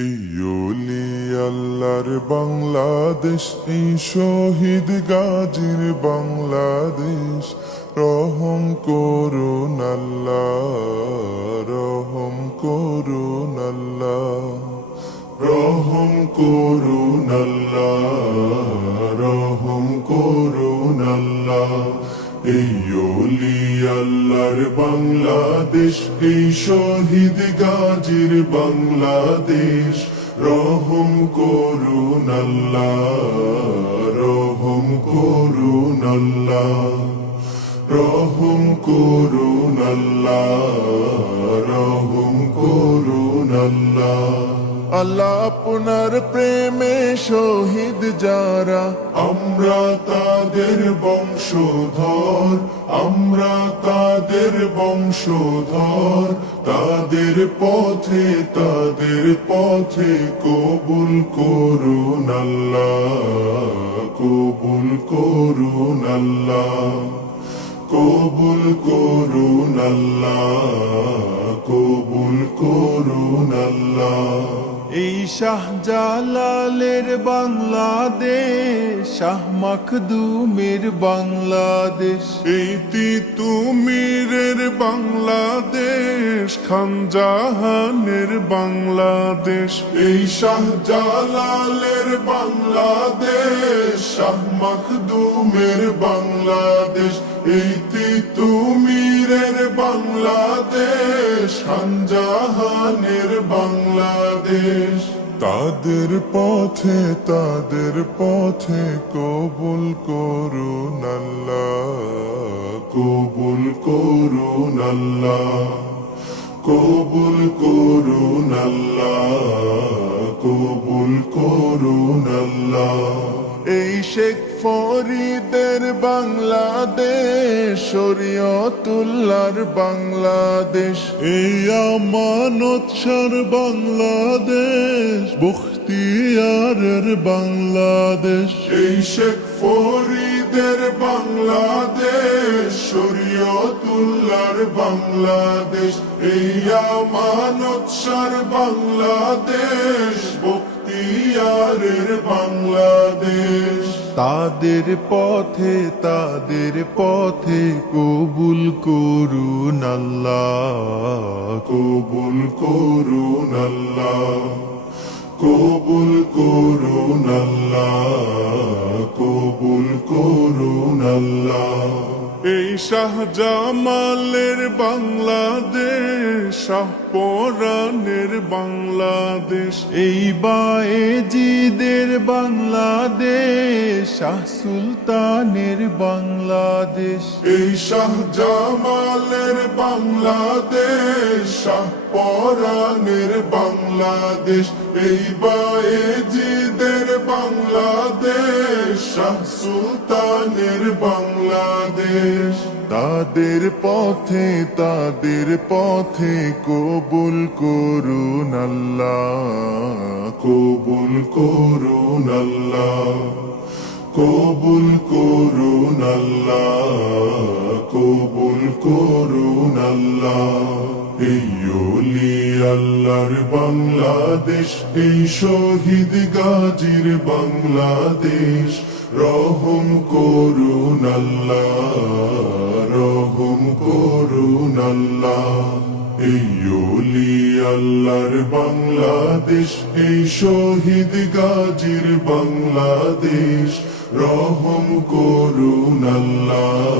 এই ওলি আল্লাহর বাংলাদেশ, এই শহীদ গাজীর বাংলাদেশ। রহম করুন আল্লাহ, রহম করুন আল্লাহ, রহম করুন আল্লাহ, রহম করুন আল্লাহ। এই ওলি আল্লাহর বাংলাদেশ, এই শহীদ গাজীর বাংলাদেশ। রহম করুন আল্লাহ, রহম করুন আল্লাহ, রহম করুন আল্লাহ, রহম করুন আল্লাহ। আল্লাহ আপনার প্রেমে শহীদ যারা, আমরা তাদের বংশধর, আমরা তাদের বংশধর। তাদের পথে কবুল করুন আল্লাহ, কবুল করুন আল্লাহ, কবুল করুন আল্লাহ, কবুল করুন আল্লাহ। এই শাহজালালের বাংলাদেশ, শাহ মখদুমের বাংলাদেশ। এই তিতুমীরের বাংলাদেশ, খান জাহানের বাংলাদেশ। এই শাহজালালের বাংলাদেশ, শাহ মখদুমের বাংলাদেশ। এই তিতুমীরের বাংলাদেশ, খান জাহানের বাংলাদেশ। তাদের পথে কবুল করুন আল্লাহ, কবুল করুন আল্লাহ, কবুল করুন আল্লাহ, কবুল করুন আল্লাহ। এই শেখ ফরিদের বাংলাদেশ, শরীয়তুল্লাহর বাংলাদেশ। এই আমানত শাহর বাংলাদেশ, বখতিয়ারের বাংলাদেশ। এই শেখ ফরিদের বাংলাদেশ, শরীয়তুল্লাহর বাংলাদেশ। এই আমানত শাহর বাংলাদেশ, বখতিয়ারের বাংলাদেশ। তাদের পথে কবুল করুন আল্লাহ, কবুল করুন আল্লাহ, কবুল করুন আল্লাহ, কবুল করুন আল্লাহ। এই শাহজামালের বাংলাদেশ, শাহ পরাণের বাংলাদেশ। এই বায়েজিদের বাংলাদেশ, শাহ সুলতানের বাংলাদেশ। এই শাহজামালের বাংলাদেশ, শাহ পরাণের বাংলাদেশ। এই বায়েজিদের বাংলাদেশ, শাহ সুলতানের বাংলাদেশ। তাদের পথে কবুল করুন আল্লাহ, কবুল করুন আল্লাহ, কবুল করুন আল্লাহ, কবুল করুন আল্লাহ। এই ওলি আল্লাহর বাংলাদেশ, এই শহীদ গাজীর বাংলাদেশ। রহম করুন আল্লাহ, রহম করুন আল্লাহ। এই ওলি আল্লাহর বাংলাদেশ, এই শহীদ গাজীর বাংলাদেশ। রহম করুন আল্লাহ,